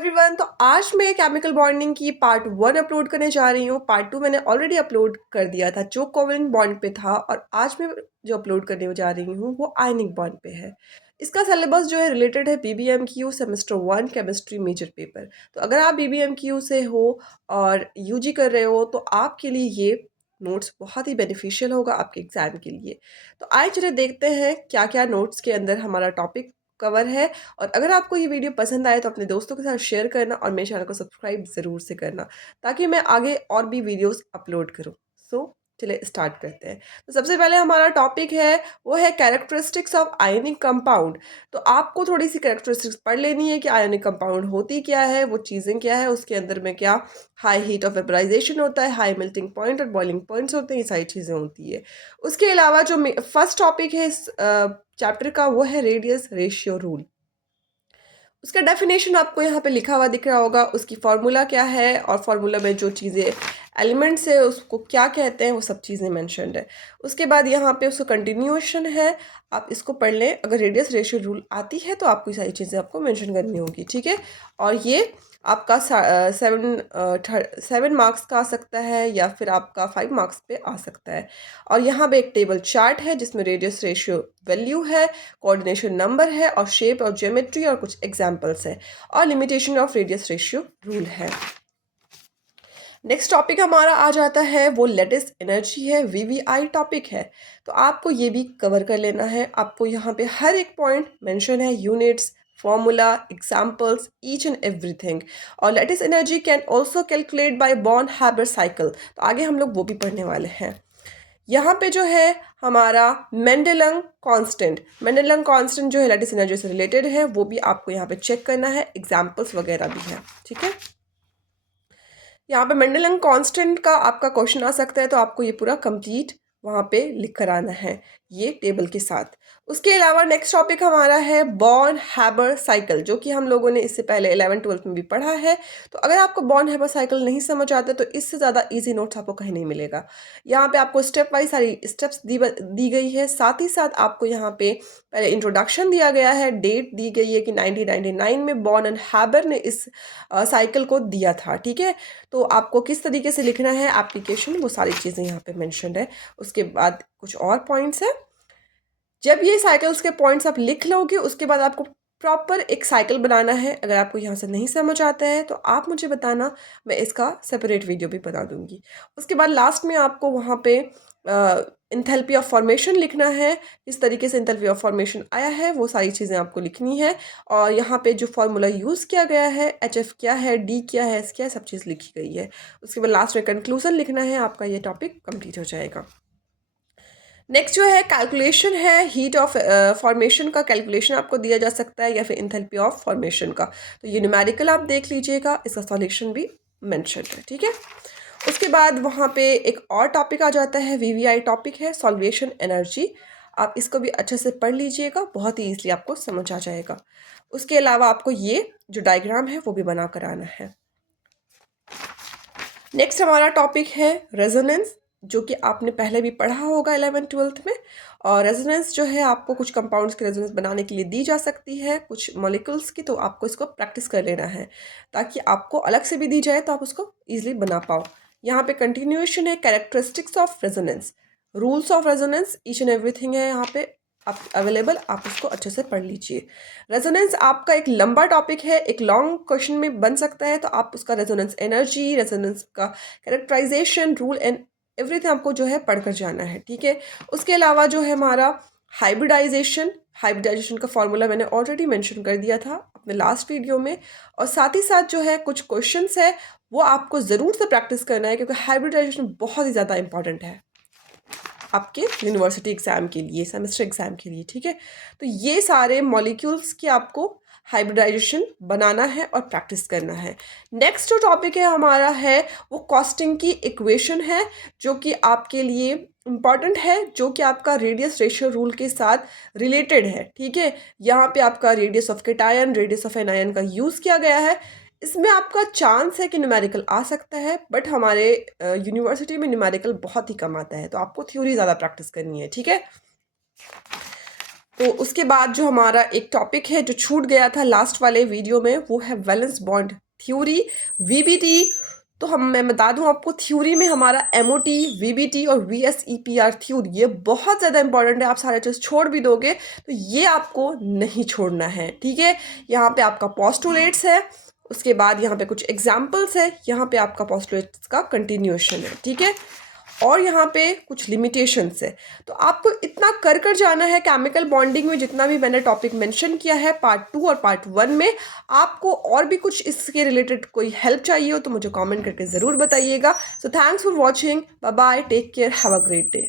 Everyone, तो आज मैं केमिकल बॉन्डिंग की पार्ट 1 अपलोड करने जा रही हूँ। पार्ट 2 मैंने ऑलरेडी अपलोड कर दिया था जो कोवेलेंट बॉन्ड पे था, और आज मैं जो अपलोड करने जा रही हूँ वो आयनिक बॉन्ड पे है। इसका सिलेबस जो है रिलेटेड है BBMQ semester 1 chemistry major paper. तो अगर आप BBMQ से हो और यूजी कर रहे हो तो आपके लिए ये नोट्स बहुत ही बेनिफिशियल होगा आपके एग्जाम के लिए। तो आइए चलिए देखते हैं क्या क्या नोट्स के अंदर हमारा टॉपिक कवर है। और अगर आपको ये वीडियो पसंद आए तो अपने दोस्तों के साथ शेयर करना और मेरे चैनल को सब्सक्राइब ज़रूर से करना, ताकि मैं आगे और भी वीडियोस अपलोड करूँ। सो चलिए स्टार्ट करते हैं। तो सबसे पहले हमारा टॉपिक है वो है कैरेक्टरिस्टिक्स ऑफ आयनिक कंपाउंड। तो आपको थोड़ी सी कैरेक्टरिस्टिक्स पढ़ लेनी है कि आयनिक कंपाउंड होती क्या है, वो चीज़ें क्या है, उसके अंदर में क्या हाई हीट ऑफ वेपराइजेशन होता है, हाई मेल्टिंग पॉइंट और बॉइलिंग पॉइंट्स होते हैं, ये सारी चीज़ें होती है। उसके अलावा जो फर्स्ट टॉपिक है इस चैप्टर का वो है रेडियस रेशियो रूल। उसका डेफिनेशन आपको यहाँ पे लिखा हुआ दिख रहा होगा, उसकी फार्मूला क्या है और फार्मूला में जो चीज़ें एलिमेंट्स है उसको क्या कहते हैं, वो सब चीज़ें मेंशन्ड है। उसके बाद यहाँ पे उसका कंटिन्यूएशन है, आप इसको पढ़ लें। अगर रेडियस रेशियो रूल आती है तो आपको ये सारी चीज़ें आपको मेंशन करनी होगी, ठीक है। और ये आपका 7 मार्क्स का आ सकता है या फिर आपका 5 मार्क्स पे आ सकता है। और यहाँ पे एक टेबल चार्ट है जिसमें रेडियस रेशियो वैल्यू है, कोऑर्डिनेशन नंबर है और शेप और ज्योमेट्री और कुछ एग्जांपल्स है, और limitation of radius ratio rule है। नेक्स्ट टॉपिक हमारा आ जाता है वो लेटेस्ट एनर्जी है, VVI टॉपिक है। तो आपको ये भी कवर कर लेना है। आपको यहाँ पे हर एक पॉइंट मेंशन है, units, formula, examples, each and everything. और latest energy can also calculate by Born Haber cycle. तो आगे हम लोग वो भी पढ़ने वाले हैं। यहाँ पे जो है हमारा मेंडेलंग कांस्टेंट जो है लेटिस एनर्जी से रिलेटेड है, वो भी आपको यहाँ पे चेक करना है, एग्जाम्पल्स वगैरह भी है, ठीक है। यहाँ पे मेंडेलंग कांस्टेंट का आपका क्वेश्चन आ सकता है, तो आपको ये पूरा कंप्लीट वहाँ पे लिख कर आना है ये टेबल के साथ। उसके अलावा नेक्स्ट टॉपिक हमारा है बॉर्न-हार्बर साइकिल, जो कि हम लोगों ने इससे पहले 11th-12th में भी पढ़ा है। तो अगर आपको बॉर्न-हार्बर साइकिल नहीं समझ आता तो इससे ज़्यादा इजी नोट्स आपको कहीं नहीं मिलेगा। यहाँ पे आपको स्टेप वाइज सारी स्टेप्स दी गई है। साथ ही साथ आपको यहाँ पे पहले इंट्रोडक्शन दिया गया है, डेट दी गई है कि 1999 में बॉर्न एंड हार्बर ने इस साइकिल को दिया था, ठीक है। तो आपको किस तरीके से लिखना है एप्लीकेशन, वो सारी चीज़ें यहाँ पे मेंशन्ड है। उसके बाद कुछ और पॉइंट्स है। जब ये साइकिल्स के पॉइंट्स आप लिख लोगे उसके बाद आपको प्रॉपर एक साइकिल बनाना है। अगर आपको यहाँ से नहीं समझ आता है तो आप मुझे बताना, मैं इसका सेपरेट वीडियो भी बना दूंगी। उसके बाद लास्ट में आपको वहाँ पे इंथैल्पी ऑफ फॉर्मेशन लिखना है, किस तरीके से इंथैल्पी ऑफ फॉर्मेशन आया है वो सारी चीज़ें आपको लिखनी है। और यहाँ पे जो फॉर्मूला यूज़ किया गया है, HF क्या है, D क्या है, S क्या है, सब चीज़ लिखी गई है। उसके बाद लास्ट में कंक्लूजन लिखना है, आपका ये टॉपिक कंप्लीट हो जाएगा। नेक्स्ट जो है कैलकुलेशन है, हीट ऑफ फॉर्मेशन का कैलकुलेशन आपको दिया जा सकता है या फिर इंथैल्पी ऑफ फॉर्मेशन का। तो ये न्यूमेरिकल आप देख लीजिएगा, इसका सॉल्यूशन भी मेंशन है, ठीक है। उसके बाद वहाँ पे एक और टॉपिक आ जाता है, VVI टॉपिक है सॉल्वेशन एनर्जी। आप इसको भी अच्छे से पढ़ लीजिएगा, बहुत ही ईजिली आपको समझ आ जाएगा। उसके अलावा आपको ये जो डायग्राम है वो भी बना कर आना है। नेक्स्ट हमारा टॉपिक है रेजोनेंस, जो कि आपने पहले भी पढ़ा होगा 11th-12th में। और रेजोनेंस जो है आपको कुछ कंपाउंड्स की रेजोनेंस बनाने के लिए दी जा सकती है, कुछ मॉलिक्यूल्स की, तो आपको इसको प्रैक्टिस कर लेना है ताकि आपको अलग से भी दी जाए तो आप उसको ईजिली बना पाओ। यहाँ पे कंटिन्यूएशन है, characteristics of resonance, rules of resonance, each and everything है यहाँ पे आप अवेलेबल, आप उसको अच्छे से पढ़ लीजिए। रेजोनेंस आपका एक लंबा टॉपिक है, एक लॉन्ग क्वेश्चन में बन सकता है, तो आप उसका रेजोनेंस एनर्जी, रेजोनेंस का कैरेक्टराइजेशन, रूल एंड एवरीथिंग आपको जो है पढ़कर जाना है, ठीक है। उसके अलावा जो है हमारा हाइब्रिडाइजेशन का फॉर्मूला मैंने ऑलरेडी मेंशन कर दिया था अपने लास्ट वीडियो में। और साथ ही साथ जो है कुछ क्वेश्चंस है वो आपको ज़रूर से प्रैक्टिस करना है, क्योंकि हाइब्रिडाइजेशन बहुत ही ज़्यादा इंपॉर्टेंट है आपके यूनिवर्सिटी एग्ज़ाम के लिए, सेमेस्टर एग्ज़ाम के लिए, ठीक है। तो ये सारे मॉलिक्यूल्स की आपको हाइब्रिडाइजेशन बनाना है और प्रैक्टिस करना है। नेक्स्ट जो टॉपिक है हमारा है वो कॉस्टिंग की इक्वेशन है, जो कि आपके लिए इम्पॉर्टेंट है, जो कि आपका रेडियस रेशियो रूल के साथ रिलेटेड है, ठीक है। यहाँ पे आपका radius of cation, radius of anion का यूज़ किया गया है। इसमें आपका चांस है कि न्यूमेरिकल आ सकता है, बट हमारे यूनिवर्सिटी में न्यूमेरिकल बहुत ही कम आता है, तो आपको थ्योरी ज़्यादा प्रैक्टिस करनी है, ठीक है। तो उसके बाद जो हमारा एक टॉपिक है जो छूट गया था लास्ट वाले वीडियो में, वो है वैलेंस बॉन्ड थ्योरी, वीबीटी। तो मैं बता दूं आपको, थ्योरी में हमारा एमओटी, वीबीटी और वीएसईपीआर थ्योरी, ये बहुत ज़्यादा इंपॉर्टेंट है। आप सारे चीज़ छोड़ भी दोगे तो ये आपको नहीं छोड़ना है, ठीक है। यहाँ पे आपका पोस्टुलेट्स है, उसके बाद यहाँ पे कुछ एग्जाम्पल्स है, यहाँ पे आपका पोस्टुलेट्स का कंटिन्यूएशन है, ठीक है। और यहाँ पे कुछ लिमिटेशंस है। तो आपको इतना कर जाना है केमिकल बॉन्डिंग में, जितना भी मैंने टॉपिक मेंशन किया है पार्ट 2 और पार्ट 1 में। आपको और भी कुछ इसके रिलेटेड कोई हेल्प चाहिए हो तो मुझे कमेंट करके ज़रूर बताइएगा। So thanks for watching, bye bye, take care, have a great day.